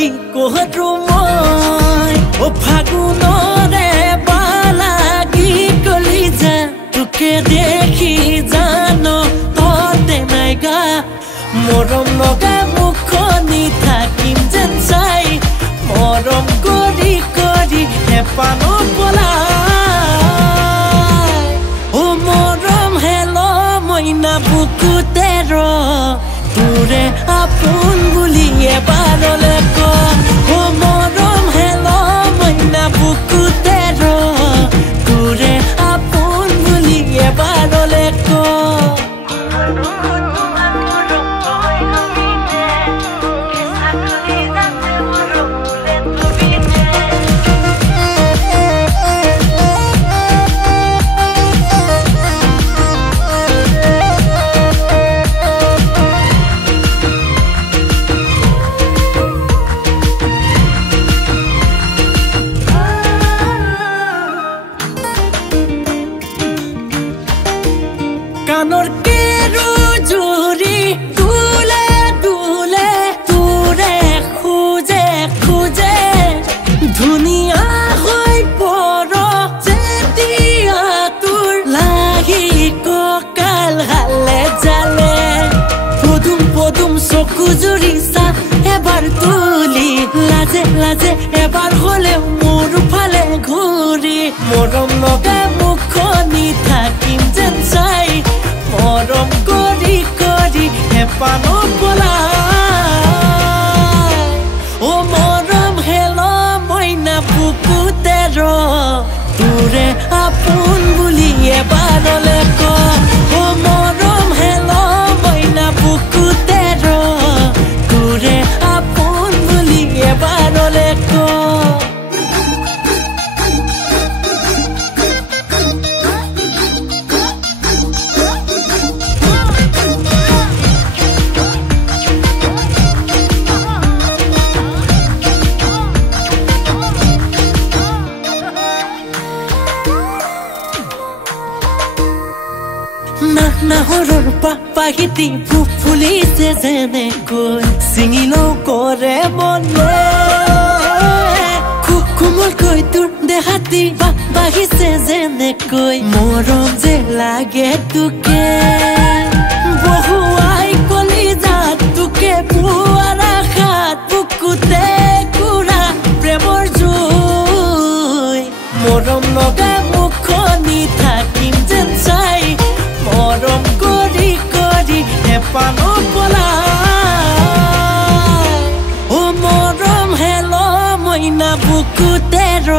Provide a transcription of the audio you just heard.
কি কৰো মই ও ফাগুনৰে বালাগি কলিজা তোকে দেখি জানো ততে নাই গা মৰম লগা মুখনি থাকিম যেন চাই মৰম কৰি কৰি হেপানো পলাই ও মৰম হেল মইনা বুকুতে ৰ তোৰে আপোন বুলি এবাৰলে ক ও মৰম হেল মইনা বুকুতে ৰ তোৰে আপোন বুলি এবাৰলে ক কানৰ কেৰু জুৰি দুলে দুলে তোৰে খুজে খুজে ধুনীয়া হৈ পৰ যেতিয়া তোৰ লাগি কঁকাল হালে জালে পদুম পদুম চকু জুৰি চা এবাৰ তুলি লাজে লাজে এবাৰ হলে মোৰ ফালে ঘূৰি মৰম লগা মুখনি থাকিম যেন চাই মৰম কৰি কৰি হেপানো পলাই ও মৰম হেল মইনা বুকুতে ৰ তোৰে আপোন বুলি এবাৰলে ক ও মৰম হেল মইনা বুকুতে ৰ তোৰে আপোন বুলি এবাৰলে ক নাহৰৰ পাহিতি ফুলিছে যেনেকৈ চিঙিলেও কৰে মনে কোমলকৈ তোৰ দেহাতি বাঢ়িছে যেনেকৈ মৰম যে লাগে তোকে বহুৱাই কলিজাত তোকে পুৱাৰ আশাত বুকুতে কুৰা প্ৰেমৰ জুই মৰম লগা মুখনি থাকিম যেন চাই মৰম কৰি কৰি হেপানো পলাই ও মৰম হেল মইনা বুকুতে ৰ